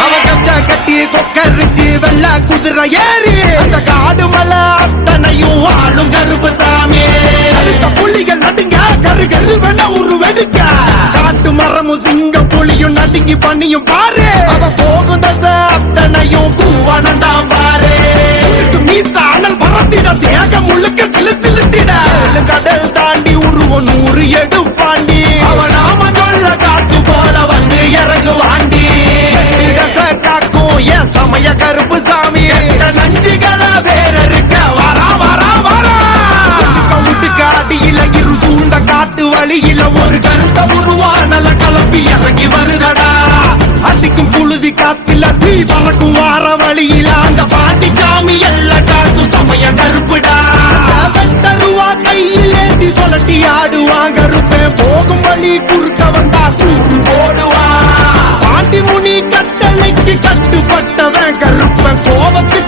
அவன் கச்சா கட்டி கொக்கரிச்சு வெள்ள குதிரை ஏறி அந்த காடு மலை அத்தனையும் ஆளும் கருப்பசாமி. அடுத்த புலிகள் நடுங்க கரு கரு வேணா ஒரு வெடுக்க காட்டு மரமும் சிங்கம் புலியும் நடுங்கி பண்ணியும் பாரு. அவன் போகும் தசை அத்தனையும் கூவானண்டாம் பாரு. மீசானல் பறத்திட தேகம் முழுக்க சிலு சிலுத்திட கடல் தாண்டி உருவம் 100 எடுப்பாண்டி. அவன் நாம சொல்ல காட்டு போல வந்து இறங்குவாண்டி. காக்கும் என் சமய கருப்பு சாமி நஞ்சுகள வேற இருக்க வரா வரா வரா. முட்டுக்க அடியில இரு சூழ்ந்த காட்டு வழியில ஒரு கருத்த உருவானல கலப்பி இறங்கி வருதடா. அசிக்கும் புழுதி காத்தில தீ பறக்கும் வார வழியில அந்த பாட்டி சாமி எல்லாம் காட்டும் சமய கருப்புடா. வெட்டருவா கையில் ஏந்தி சொல்லட்டி ஆடுவாங்க கருப்பேன். போகும் வழி குறுக்க வந்தா சூடு போடுவா. பாண்டி முனி கட்டளைக்கு கட்டுப்பட்டவன் கருப்பன். கோபத்து